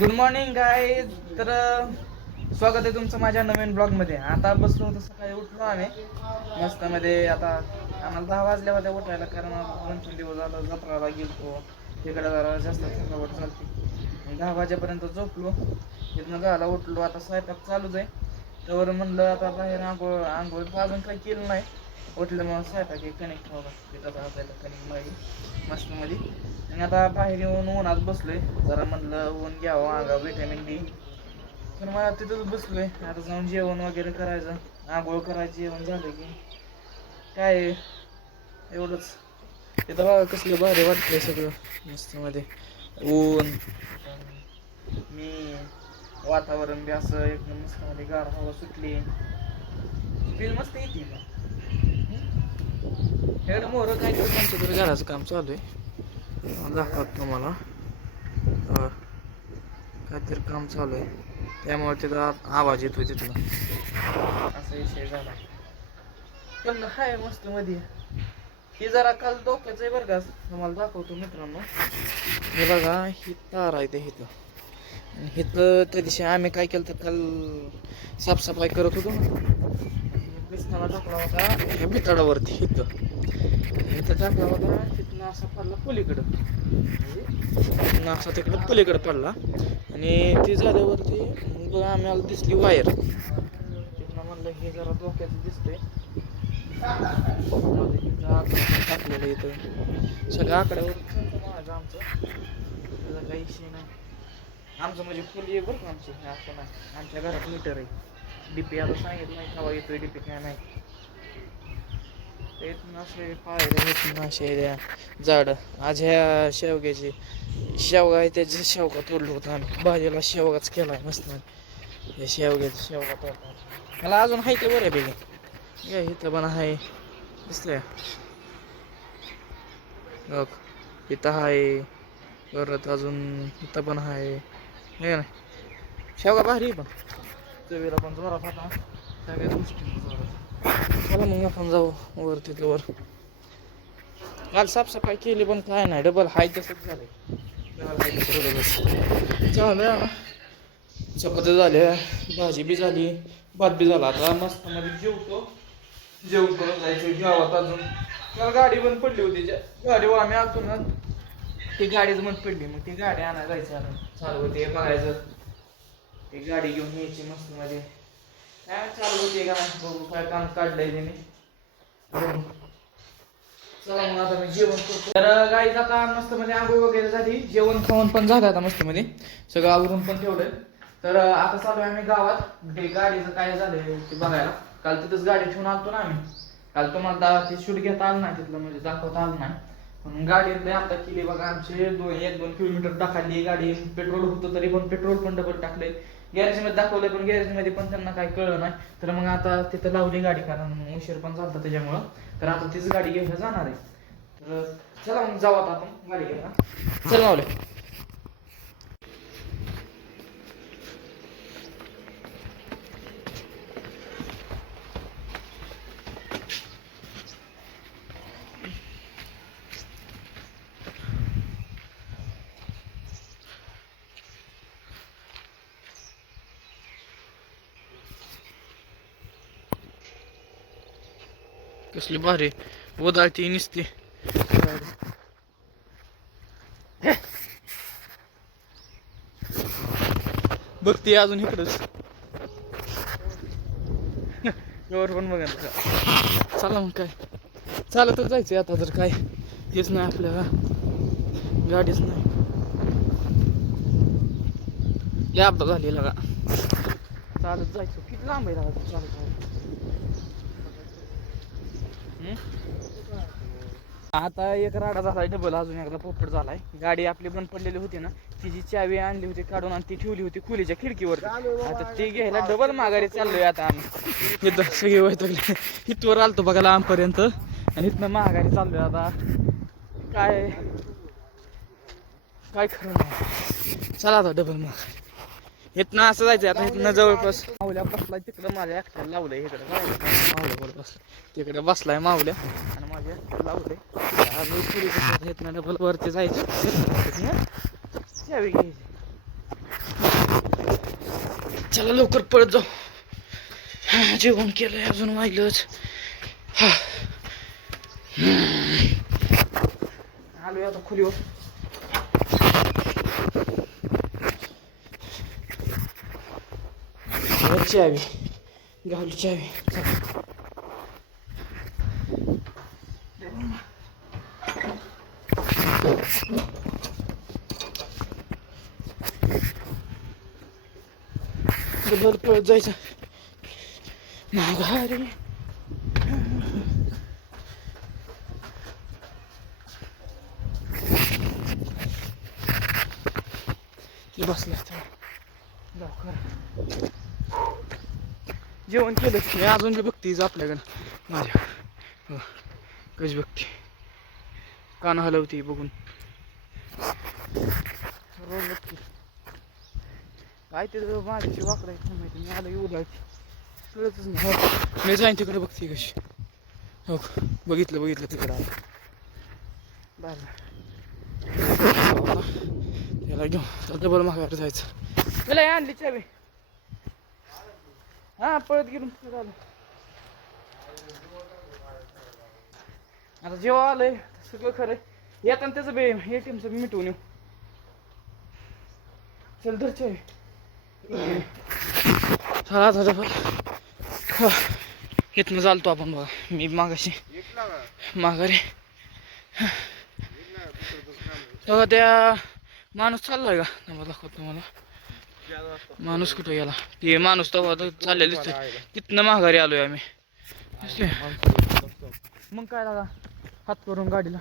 Good morning guys. तर स्वागत आहे तुमचं माझ्या नवीन ब्लॉगमध्ये. आता बसलो होतो, सकाळी उठलो आम्ही मस्त मध्ये. आता आम्हाला 10 वाजल्या होत्या उठायला, कारण 2-3 दिवस झालं जत्राला गेलो. तिकडे जरा जास्त थकावट झाली. 10 वाजेपर्यंत झोपलो. तिथनं झाला उठलो. आता स्वयंपाक चालूच आहे. तर म्हणलं आता बाहेर आंघोळ अजून काही केलं नाही. उठलं मग स्वयंपाक कणिक ठेवला, पिठाचा असायला कणिक माही मस्त मध्ये. आणि आता बाहेर येऊन उन्हात बसलोय. जरा म्हणलं ऊन घ्यावं, अंगा व्हिटॅमिन डी. तर मला तिथंच बसलोय. आता जाऊन जेवण वगैरे करायचं, आंघोळ करायची. जेवण झालं की काय एवढंच. तिथं बघा कसलं भारी वाटतंय सगळं मस्त मध्ये. ऊन, मी, वातावरण बी असं एकदम मस्त मध्ये. गार हवा सुटली, फील मस्त येते मग. हेड मोर काय आमच्या तरी घराचं काम चालू आहे. दाखवत तुम्हाला काहीतरी काम चालू आहे, त्यामुळे तिथं आवाज येतोय तिथला. असा विषय झाला. पण हाय मस्त मध्ये. ही जरा काल डोक्याचं आहे बरं का, तुम्हाला दाखवतो मित्रांनो. हे बघा, ही तार आहे ते इथं. आणि इथं त्या दिवशी आम्ही काय केलं तर काल साफसफाई करत होतो ना, बिस्ताना टाकला होता ह्या बिताडावरती. इथं टाकला होता. तिथनं असा पडला पलीकडं, म्हणजे तिथनं असा तिकडं पलीकडं पडला. आणि ती झाल्यावरती मग आम्हाला दिसली वायर. तिथनं म्हणलं हे जरा डोक्याचं दिसतंय. टाकलेलं इथं सगळं आकड्यावर माझं आमचं. त्याचा काही विषय नाही आमचं, म्हणजे फुल ये बरं का आमची. असं नाही, आमच्या घरात मीटर आहे. डीपी आता सांगितलं नाही केव्हा येतोय डीपी काय नाही. इथून असे पायऱ्या, इथून असे झाड. आज ह्या शेवग्याची शेवगा आहे, त्याची शेवगा तोडलो होतो आम्ही. भाजीला शेवगाच केला आहे मस्त. हे शेवग्याची शेवगा तोडला मला अजून आहे ते बऱ्यापैकी. या इथं पण आहे, दिसतंय बघ. इथं आहे, परत अजून इथं पण आहे. हे नाही शेवगा भारी पण चवीला पण जोरात होता. सगळ्या गोष्टी जोरात. चला मग आपण जाऊ वर तिथं वर. काल साफसफाई केली पण काय नाही, डबल हाय तसंच झालंय. झालं चपात्या झाल्या, भाजी बी झाली, भात बी झाला. आता मस्त मध्ये जेवतो. जेवण करून जायचं गावात. अजून त्याला गाडी बंद पडली होती. गाडीवर आम्ही आलतो ना, ती गाडीच बंद पडली. मग ती गाडी आणायला जायचं. आता चालू होते बघायचं, ती गाडी घेऊन यायची मस्त मध्ये. काय चालू होते का बघू, काय काम काढलंय त्याने. चला मग आता मी जेवण करतो. तर गाईच आता मस्त मध्ये आंघोळ वगैरे झाली, जेवण खाऊन पण झालं आता मस्त मध्ये. सगळं आवरून पण ठेवलंय. तर आता चालू आहे आम्ही गावात. ते गाडीचं काय झालंय ते बघायला. काल तिथंच गाडी ठेवून आलतो ना आम्ही. काल तुम्हाला ते शूट घेता आलं नाही तिथलं, म्हणजे दाखवता आलं नाही. पण गाडीतले आता केली बघा आमचे 1-2 किलोमीटर टाकली गाडी. पेट्रोल होतं तरी पण पेट्रोल पण डबल टाकले. गॅरेजमध्ये दाखवलं पण गॅरेजमध्ये पण त्यांना काही कळलं नाही. तर मग आता तिथं लावली गाडी, कारण उशीर पण झाला त्याच्यामुळं. तर आता तीच गाडी घ्यायला जाणार आहे. तर चला मग जाऊ आता आपण गाडी घ्यायला. चल मावले. कसली भारी वदाळती निसते बघते अजून इकडंच. एवढं पण बघा. चला मग काय चालतच जायचंय आता. तर काय हेच नाही आपल्याला, गाडीच नाही. लय अपघात झालेला का, चालत जायचं. किती लांब आहे लागा चालत. आता एक राडा झालाय डबल, अजून एकदा पोपट झालाय. गाडी आपली बंद पडलेली होती ना, तिची चावी आणली होती काढून आणि ती ठेवली होती खोलीच्या खिडकीवर. आता ती घ्यायला डबल माघारी चाललोय आता आम्ही. इथं सगळी वैतागली. इथवर आलतो बघा लांबपर्यंत, आणि इथनं माघारी चाललोय आता. काय काय खरं नाही. चला आता डबल मग इथनं असं जायचं. आता इथनं जवळपास मावल्या बसलाय तिकडं, माझ्या एकट्याला लावलंय इकडं. मावल्या बसलाय तिकडे, बसलाय मावल्या, आणि माझ्या एकट्याला लावलंय. इथनं डबल वरती जायचं, चावी घ्यायची. चला लवकर पळत जाऊ. हा जेवण केलंय अजून वाहिलंच. हा आलोय आता खोलीवर. चावी गावली चावी. डबल पळत जायचं माघारी. बसला जेवण केलं मी अजून बी बघतीच आपल्याकडं माझ्या. हो कशी बघते कान हलवती बघून. रोज बघते काय ते माझ्याशी वाकडं आहे माहिती. मी आलं येऊ लागते कळतच नाही. हो मी जाईन तिकडे बघते कशी. हो बघितलं तिकडं आलं बरं. त्याला घेऊन तर डबल माघार जायचं. मला आणली चावी. हा पळत गेलो झालं. आता जेव्हा आलंय सगळं खरं येताना त्याचं बे ATMचं मिटवून येऊ. चल धर चावी. चला झालं इथनं चालतो आपण बघा. मी मागाशी माघारी तेव्हा त्या माणूस चाललाय का मला दाखवतो. मला माणूस कुठं गेला ते माणूस तेव्हा चाललेलं दिसतोय. तिथनं माघारी आलोय आम्ही. मग काय लागा हात करून गाडीला.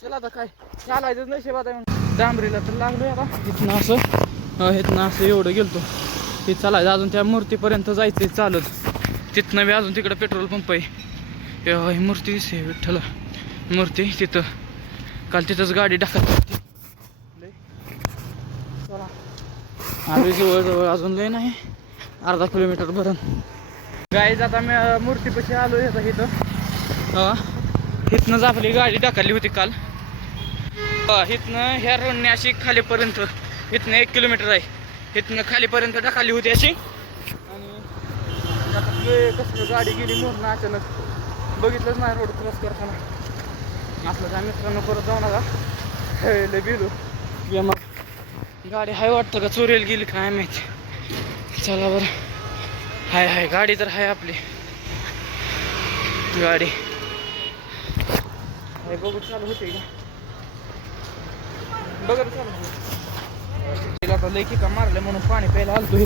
चला आता काय चालायचं नशिबात आहे. डांबरीला तर लागलोय आता. इथनं असं एवढं गेलतो ते चालायचं. अजून त्या मूर्तीपर्यंत जायचंय चालत. तिथनं बी अजून तिकडं पेट्रोल पंप आहे. ही मूर्ती दिसते विठ्ठल मूर्ती तिथं. काल तिथंच गाडी टाकत. चला आम्ही जवळ अजून लय नाही अर्धा किलोमीटर भरून. गाईज आता मी मूर्तीपाशी आलोय आता इथं. इथनंच आपली गाडी टाकली होती काल. इथनं ह्या रोडने अशी खालीपर्यंत इथनं 1 किलोमीटर आहे. इथनं खालीपर्यंत टाकली होती अशी. आणि कसं गाडी गेली मोरण अचानक बघितलंच नाही रोड क्रॉस करताना. असलं त्या मित्रांनो परत जाऊ नका. लय बिलो मग गाडी हाय वाटतं का चोरीला गेली काय माहिती. चला बरं हाय गाडी तर हाय आपली गाडी. हाय बघू चालू होते का बघत चालू. आता लय की का मारलं म्हणून पाणी प्यायला आलतो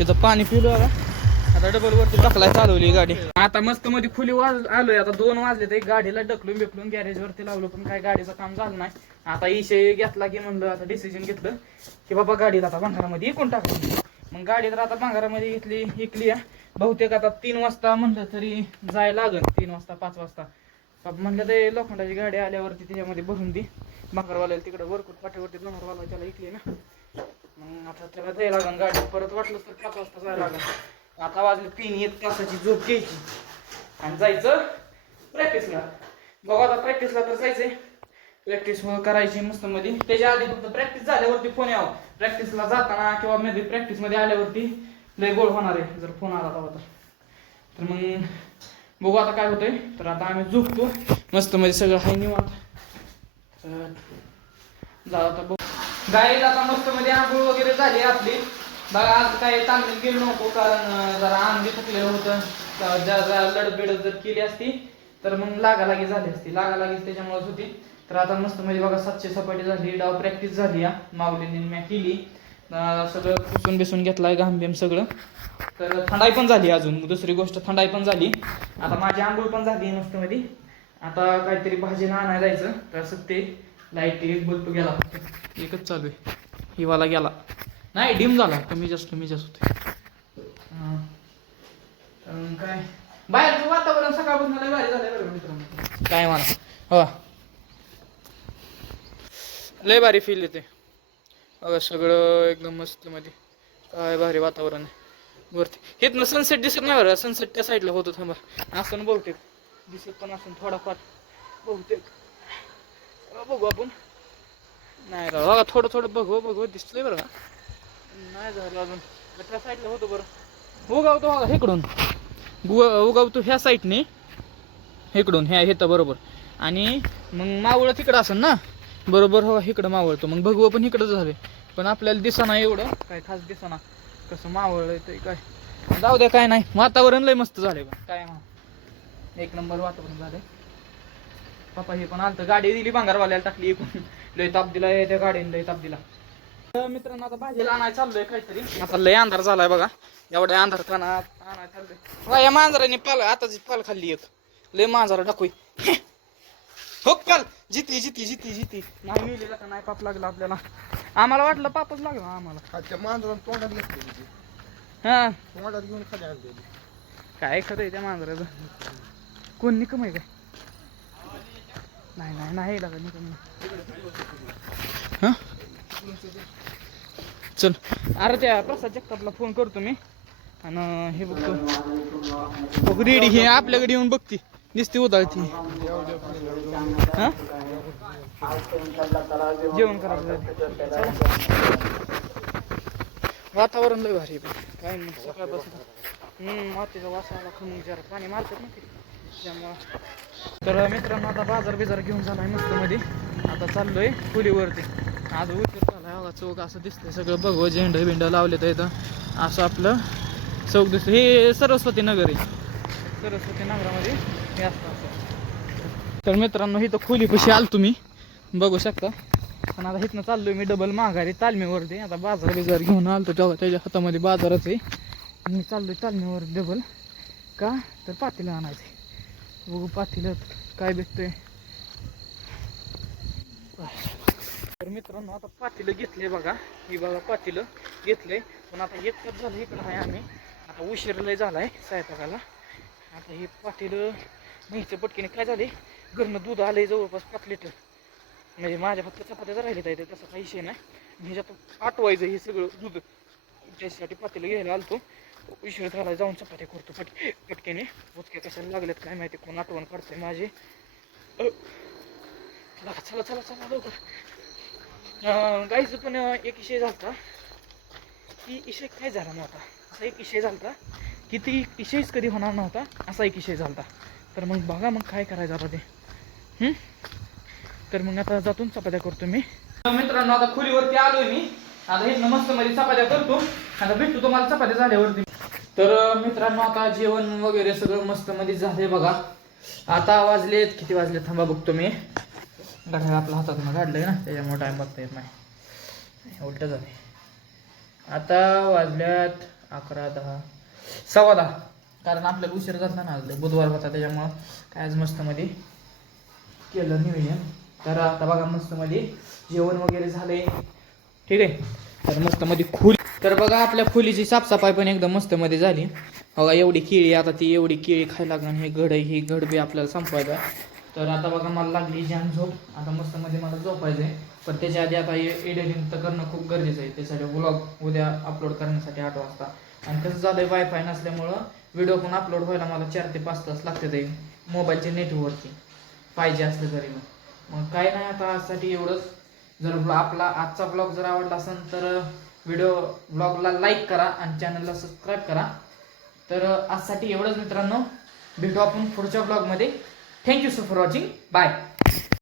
इथं पाणी पिलो. आता डबल वरती टाकलाय चालवली गाडी. आता मस्त मध्ये खुली आलोय. आता 2 वाजले तर गाडीला ढकलून बिकलून गॅरेज वरती लावलं पण काय गाडीचं काम झालं नाही. आता इशे घेतला की म्हणलं आता डिसिजन घेतलं की बाबा गाडीला आता भंगारामध्ये इकून टाकली. मग गाडी तर आता भंगारामध्ये इकली बहुतेक आता 3 वाजता म्हणलं तरी जायला लागल. 3 वाजता 5 वाजता म्हणलं ते लोखंडाची गाडी आल्यावरती त्याच्यामध्ये भरून दे. भंगारवाल्याला तिकडे वरकुट पाठीवरती भंगारवाला त्याला इकली ना. मग आता त्याला द्यायला लागल गाडी. परत वाटलं तर 5 वाजता जायला लागल. आता वाजले 3. 1 तासाची झोप घ्यायची आणि जायचं प्रॅक्टिसला. बघा आता प्रॅक्टिसला तर जायचंय. प्रॅक्टिस करायची मस्त मध्ये. त्याच्या आधी फक्त प्रॅक्टिस झाल्यावरती फोन यावं. प्रॅक्टिसला जाताना किंवा मध्ये प्रॅक्टिस मध्ये आल्यावरती लय गोळ होणार आहे जर फोन आला तर मग बघू आता काय होतंय. तर आता आम्ही झोपतो मस्त मध्ये सगळं हाय निवांत. जा आता बघ गाडीला आता मस्त मध्ये आंघोळ वगैरे झाली आपली. बघा आज काय चांगलं गेलो नको कारण जरा अंगी थकलेलं होतं. जरा लडबिड जर केली असती तर मग लागालागी झाली असती. लागालागी त्याच्यामुळेच होती. तर आता मस्त मध्ये बघा 700 सपाटी झाली. डाव प्रॅक्टिस झाली. माऊलीने मी केली. सगळं पुसून बिसून घेतलाय घाम बिम सगळं. तर थंडाई पण झाली. अजून दुसरी गोष्ट थंडाई पण झाली. आता माझी आंघोळ पण झाली मस्त मध्ये. आता काहीतरी भाजीला आणायला जायचं. तर असं ते लाईट एक बल्ब गेला एकच चालू आहे. हिवाला गेला नाही डिम झाला. कमी जास्त होते. काय बाहेरचं वातावरण सकाळपासून लय भारी झालंय बरं मित्रांनो. काय म्हणा हो लय भारी फील येते बघा. सगळं एकदम मस्त मध्ये काय भारी वातावरण आहे वरती. इथनं सनसेट दिसत नाही बरं. सनसेट त्या साईडला होतं. थांबा असं बहुतेक दिसत पण असं थोडाफार बहुतेक. बघू आपण नाही बघा थोडं बघू दिसतंय बरं का. नाही झालं अजून. त्या साईडला होतो बरं. उगावतो बघा इकडून. उगावतो ह्या साईडने इकडून ह्या येतं बरोबर. आणि मग मावळ तिकडं असेल ना बरोबर. हो इकडं मावळतो. मग भगवं पण इकडंच झाले. पण आपल्याला दिसना एवढं काय खास दिसना कसं मावळ येतंय काय. जाऊ द्या काय नाही. वातावरण लय मस्त झाले पण काय एक नंबर वातावरण झाले. पप्पा हे पण आलतं. गाडी दिली भांगारवाल्याला टाकली एकूण. लय ताप दिला त्या गाडीने लय ताप दिला. मित्रांनो आता भाजीला आणायला चाललोय काहीतरी. आता लय अंधार झालाय बघा. एवढ्या अंधार आणायला चाललोय. या मांजराने पाल आताच पाल खाल्ली एक. लय मांजरा टाकूय. हो पाल जिती जिती जिती जिती नाही मिळलेला का नाही पाप लागला आपल्याला. आम्हाला वाटलं पापच लागला आम्हाला. तोंडात घेतली हा तोंडात घेऊन खाली आणली. काय खरं आहे त्या मांजराचं. कोण निकम आहे काय. नाही नाही नाही लागत निकम. हा चल अरे त्या प्रसाद जगतापला फोन करतो मी. आणि हे बघतो रेडी हे आपल्याकडे येऊन बघती दिसते उदाळती. हा जेवण करायचं. वातावरण लय भारी पण काय नाही सकाळपासून मातीचा वास आला खमून जरा पाणी मारतात ना ते त्यामुळं. तर मित्रांनो आता बाजार बिजार घेऊन झालाय मस्त मध्ये. आता चाललोय खोलीवरती. आज उशीर झालाय. बघा चौक असं दिसतंय सगळं बघ झेंड बिंड लावले तर इथं असं आपलं चौक दिसतं. हे सरस्वती नगर आहे. सरस्वती नगरामध्ये हे असतं असं. तर मित्रांनो इथं खोलीपाशी आलो तुम्ही बघू शकता. पण आता इथनं चाललोय मी डबल माघारी तालमीवरती. आता बाजार बिजार घेऊन आलतो तेव्हा त्याच्या हातामध्ये बाजारच आहे. मी चाललोय तालमीवर डबल का तर पातेलं आणायचं. बघू पातेलं काय भेटतंय. तर मित्रांनो आता पातेलं घेतले बघा. ही बघा पातेलं घेतले. पण आता एकच झालं इकडं आहे आम्ही. आता उशीर लय झालाय स्वयंपाकाला. आता हे पातेलं न्यायचं पटकीने. काय झाले घरनं दूध आलंय जवळपास 5 लिटर. म्हणजे माझ्या फक्त चपात्याच राहिलेत आहे तसं काही विषय नाही. ह्याच्यात आटवायचं हे सगळं दूध. त्याच्यासाठी पातेलं घ्यायला आलतो. उशीर झाला जाऊन चपात्या करतो पटकीने. उचक्या कशाला लागल्यात काय माहिती. कोण आठवण काढतंय माझी. चला चला चला चला लवकर. गाईचं पण एक विषय झाला की विषय काय झाला नव्हता. असा एक विषय झाला की ती विषयच कधी होणार नव्हता असा एक विषय झाला. तर मग बघा मग काय करायचं आता ते. तर मग आता जातून चपात्या करतो मी. मित्रांनो आता खोलीवरती आलोय मी. आता इथनं मस्त मध्ये चपात्या करतो. आता भेटतो तुम्हाला चपात्या झाल्यावरती. तर मित्रांनो आता जेवण वगैरे सगळं मस्त मध्ये झाले बघा. आता वाजलेत किती वाजले थांबा बघतो मी. गाड्या आपल्या हातातून काढलंय ना त्याच्यामुळे टाइम बघता येत नाही. उलट झाले. आता वाजल्यात 11, 10, 11:15. कारण आपल्याला उशीर झाला ना आज बुधवार होता त्याच्यामुळं काय आज मस्त मध्ये केलं नियोजन. तर आता बघा मस्त मध्ये जेवण वगैरे झालंय. ठीक आहे. तर मस्त मध्ये खोली. तर बघा आपल्या खोलीची साफसफाई पण एकदम मस्त मध्ये झाली. बघा एवढी केळी. आता ती एवढी केळी खायला लागणार. हे घड आहे ही घड बी आपल्याला संपवायचं. तर आता बघा मला लागली जाम झोप. आता मस्त मध्ये मला झोपायचं आहे. पण त्याच्या आधी आता एडिटिंग तर करणं खूप गरजेचं आहे. त्यासाठी व्लॉग उद्या अपलोड करण्यासाठी 8 वाजता. आणि कसं झालंय वायफाय नसल्यामुळं व्हिडिओ पण अपलोड व्हायला मला 4 ते 5 तास लागतात आहे मोबाईलच्या नेटवरती पाहिजे असलं तरी. मग काय नाही आता आजसाठी एवढंच. जर आपला आजचा ब्लॉग जर आवडला असेल तर ब्लॉगला लाईक करा आणि चॅनलला सबस्क्राईब करा. तर आजसाठी एवढंच मित्रांनो. भेटू आपण पुढच्या ब्लॉगमध्ये. Thank you so for watching. Bye.